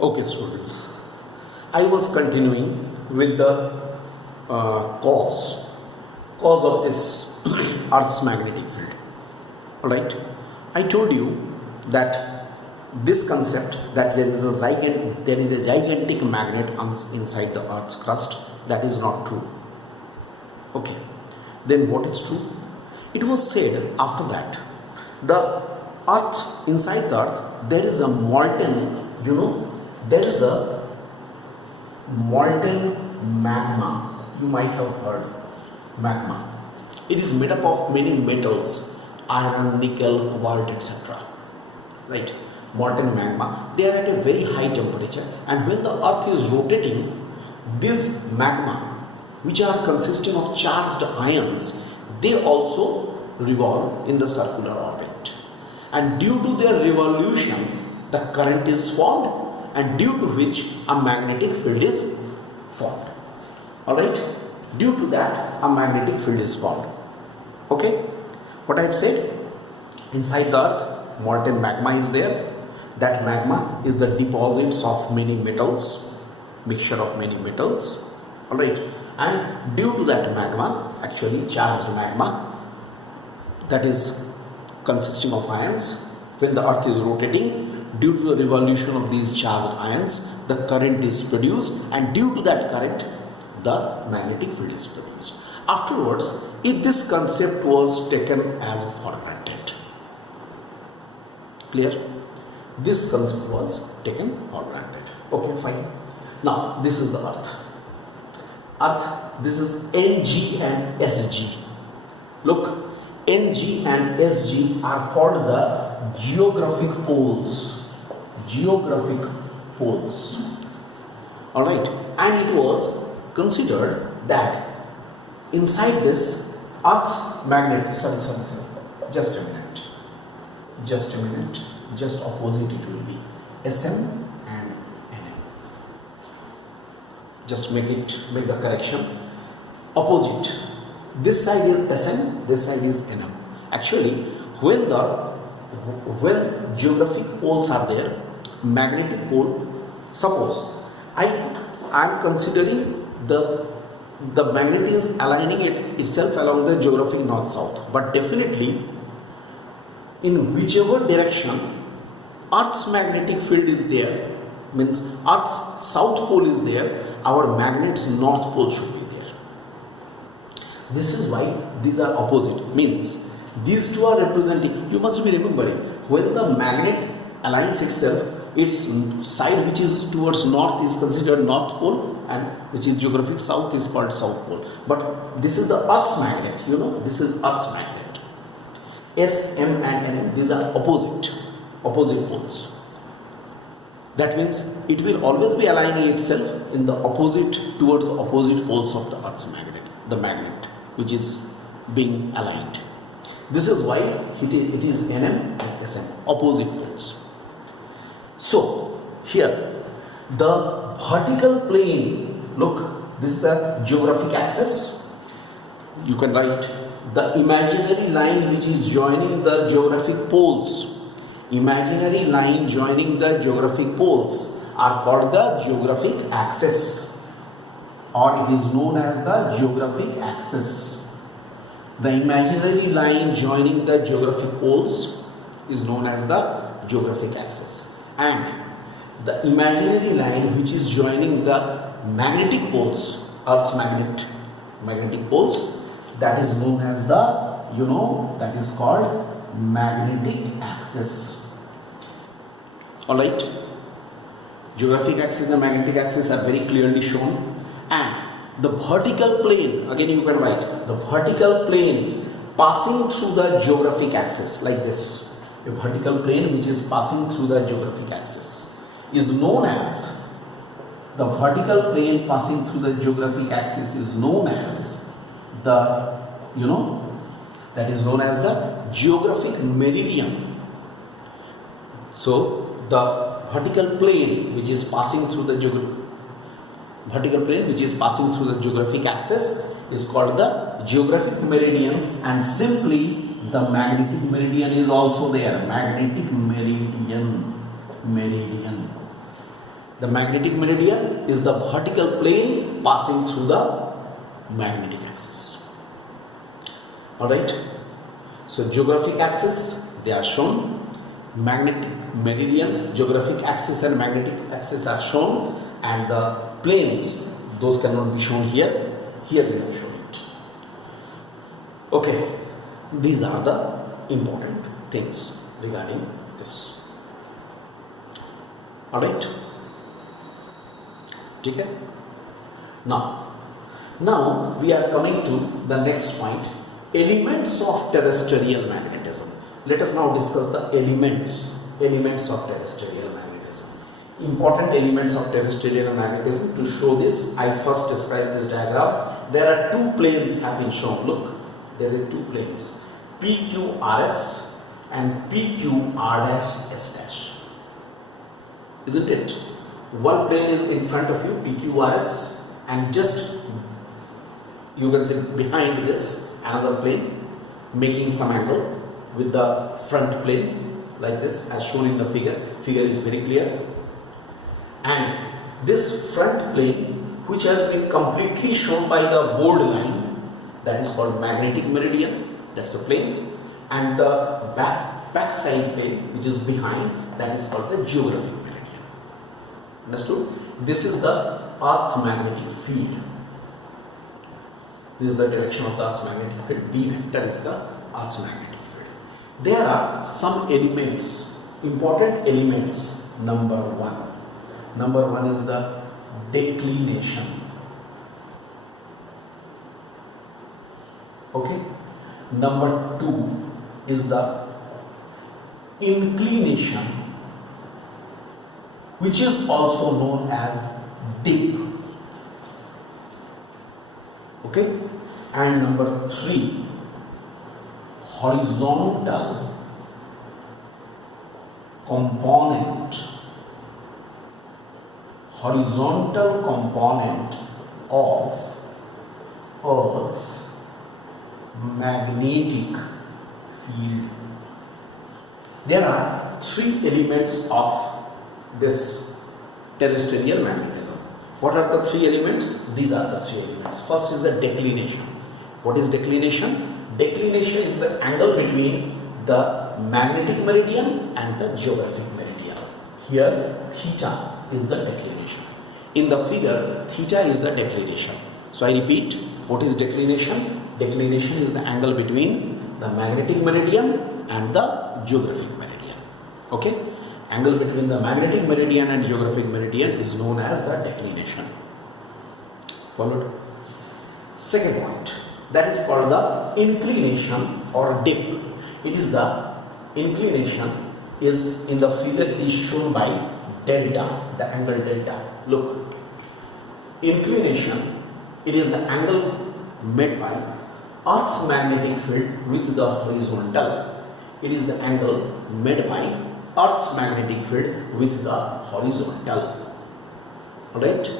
Okay, students, I was continuing with the cause of this Earth's magnetic field. All right, I told you that this concept that there is a gigantic magnet inside the Earth's crust, that is not true. Okay, then what is true? It was said after that the Earth, inside the Earth there is a there is a molten magma. You might have heard magma. It is made up of many metals, iron, nickel, cobalt, etc. Right? Molten magma. They are at a very high temperature, and when the Earth is rotating, this magma, which are consisting of charged ions, they also revolve in the circular orbit. And due to their revolution, the current is formed, and due to which a magnetic field is formed. Alright? Due to that, a magnetic field is formed. Okay? What I have said? Inside the Earth, molten magma is there. That magma is the deposits of many metals, mixture of many metals. Alright? And due to that magma, actually charged magma, that is consisting of ions, when the Earth is rotating, due to the revolution of these charged ions, the current is produced, and due to that current, the magnetic field is produced. Afterwards, this concept was taken as for granted. Clear? This concept was taken for granted. Okay, fine. Now, this is the Earth. Earth, this is Ng and Sg. Look, Ng and Sg are called the geographic poles. Geographic poles. Alright, and it was considered that inside this Earth's magnet, just a minute, just opposite it will be Sm and Nm. Just make the correction. Opposite. This side is Sm, this side is Nm. Actually, when geographic poles are there, magnetic pole, suppose I am considering the magnet is aligning itself along the geographic north-south, but definitely in whichever direction Earth's magnetic field is there, means Earth's south pole is there, our magnet's north pole should be there. This is why these are opposite, means these two are representing, you must be remembering, when the magnet aligns itself, its side which is towards north is considered north pole, and which is geographic south is called south pole. But this is the Earth's magnet, this is Earth's magnet. S, M and N, these are opposite poles. That means it will always be aligning itself in the opposite, towards the opposite poles of the Earth's magnet, the magnet which is being aligned. This is why it is Nm and Sm, opposite poles. So, here, the vertical plane, look, this is the geographic axis. You can write the imaginary line which is joining the geographic poles. Imaginary line joining the geographic poles are called the geographic axis, or it is known as the geographic axis. The imaginary line joining the geographic poles is known as the geographic axis, and the imaginary line which is joining the magnetic poles, Earth's magnetic poles, that is known as the, that is called magnetic axis. Alright, geographic axis and magnetic axis are very clearly shown, and the vertical plane, again you can write the vertical plane passing through the geographic axis like this. A vertical plane which is passing through the geographic axis is known as, the vertical plane passing through the geographic axis is known as the, that is known as the geographic meridian. So the vertical plane which is passing through the geographic axis is called the geographic meridian, and simply the magnetic meridian is also there. Magnetic meridian. The magnetic meridian is the vertical plane passing through the magnetic axis. Alright. So geographic axis, they are shown. Magnetic meridian, geographic axis and magnetic axis are shown, and the planes, those cannot be shown here. Here we have shown it. Okay, these are the important things regarding this. Alright. Okay. Now we are coming to the next point, elements of terrestrial magnetism. Let us now discuss the elements of terrestrial magnetism. Important elements of terrestrial magnetism. To show this, I first describe this diagram. There are two planes have been shown. Look, there are two planes, PQRS and PQR-S'. Isn't it? One plane is in front of you, PQRS, and just you can say behind this another plane making some angle with the front plane like this, as shown in the figure. Figure is very clear. And this front plane, which has been completely shown by the bold line, that is called magnetic meridian, that's a plane, and the back side plane, which is behind, that is called the geographic meridian. Understood? This is the Earth's magnetic field. This is the direction of the Earth's magnetic field. B vector is the Earth's magnetic field. There are some elements, important elements. Number one is the declination. Okay. Number two is the inclination, which is also known as dip. Okay. And number three, horizontal component of Earth's magnetic field. There are three elements of this terrestrial magnetism. What are the three elements? These are the three elements. First is the declination. What is declination? Declination is the angle between the magnetic meridian and the geographic meridian. Here, theta is the declination. In the figure, theta is the declination. So I repeat, what is declination? Declination is the angle between the magnetic meridian and the geographic meridian. Okay? Angle between the magnetic meridian and geographic meridian is known as the declination. Followed? Second point, that is called the inclination or dip. It is the inclination is in the figure is shown by delta, the angle delta. Look, inclination, it is the angle made by Earth's magnetic field with the horizontal. It is the angle made by Earth's magnetic field with the horizontal. Alright?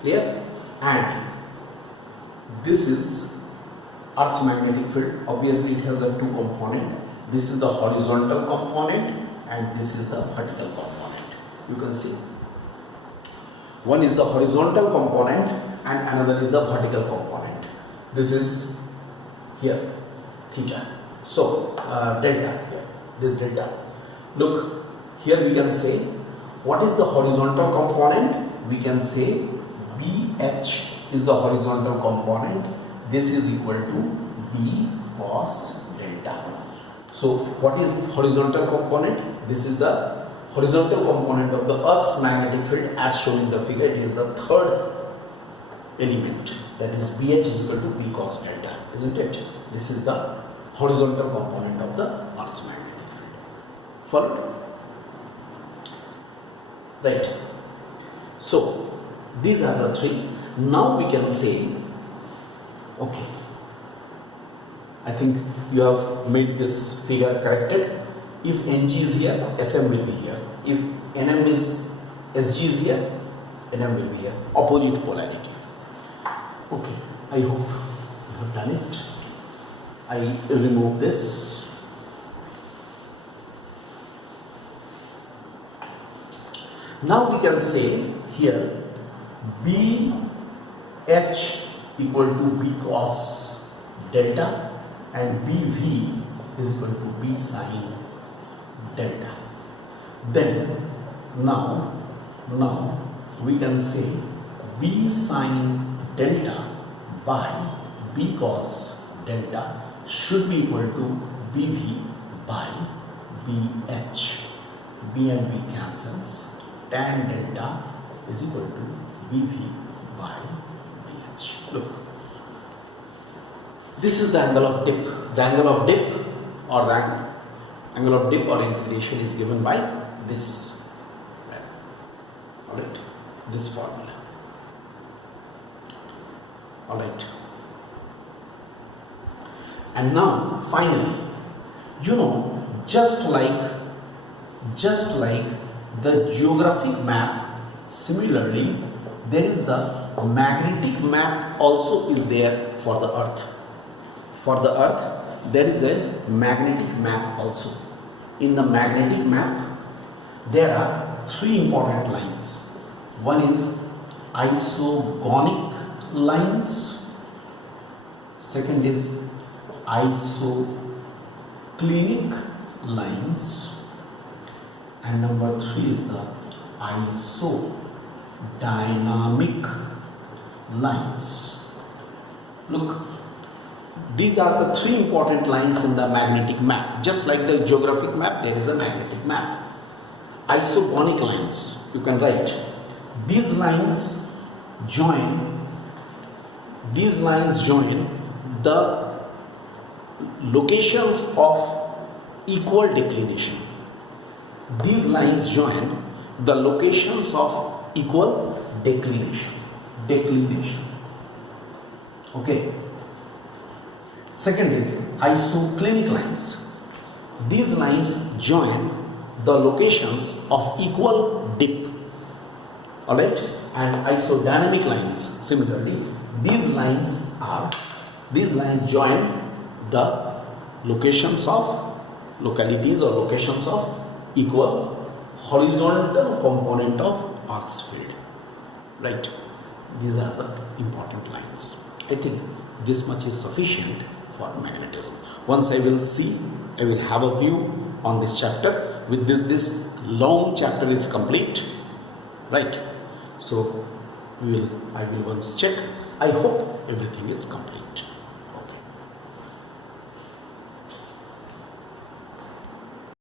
Clear? And this is Earth's magnetic field. Obviously it has the two components. This is the horizontal component and this is the vertical component. You can see. One is the horizontal component and another is the vertical component. This is here, theta. So, delta here. This delta. Look, here we can say, what is the horizontal component? We can say BH is the horizontal component. This is equal to B cos delta. So, what is horizontal component? This is the horizontal component of the Earth's magnetic field as shown in the figure. It is the third element. That is BH is equal to B cos delta. Isn't it? This is the horizontal component of the Earth's magnetic field. Followed? Right. So, these are the three. Now we can say, okay, I think you have made this figure corrected. If NG is here, SM will be here. If NM is SG is here, NM will be here. Opposite polarity. Okay, I hope you have done it. I remove this. Now we can say here BH equal to B cos delta and BV is equal to B sin delta. Then now we can say B sin delta by B cos delta should be equal to BV by BH. B and B cancels. Tan delta is equal to BV by BH. Look, this is the angle of dip. The angle of dip or the angle of dip or inclination is given by this. Alright, this formula. Alright. And now finally, just like the geographic map, similarly there is the magnetic map also is there for the earth. For the earth there is a magnetic map also. In the magnetic map there are three important lines. One is isogonic lines, second is isoclinic lines, and number three is the isodynamic lines. Look, these are the three important lines in the magnetic map. Just like the geographic map, there is a magnetic map. Isogonic lines, you can write. These lines join the locations of equal declination. These lines join the locations of equal declination. Okay. Second is isoclinic lines. These lines join the locations of equal dip. Alright, and isodynamic lines, similarly, these lines join the locations of localities or locations of equal horizontal component of Earth's field. Right, these are the important lines. I think this much is sufficient for magnetism. Once I will have a view on this chapter. With this long chapter is complete. Right, so I will once check. I hope everything is complete.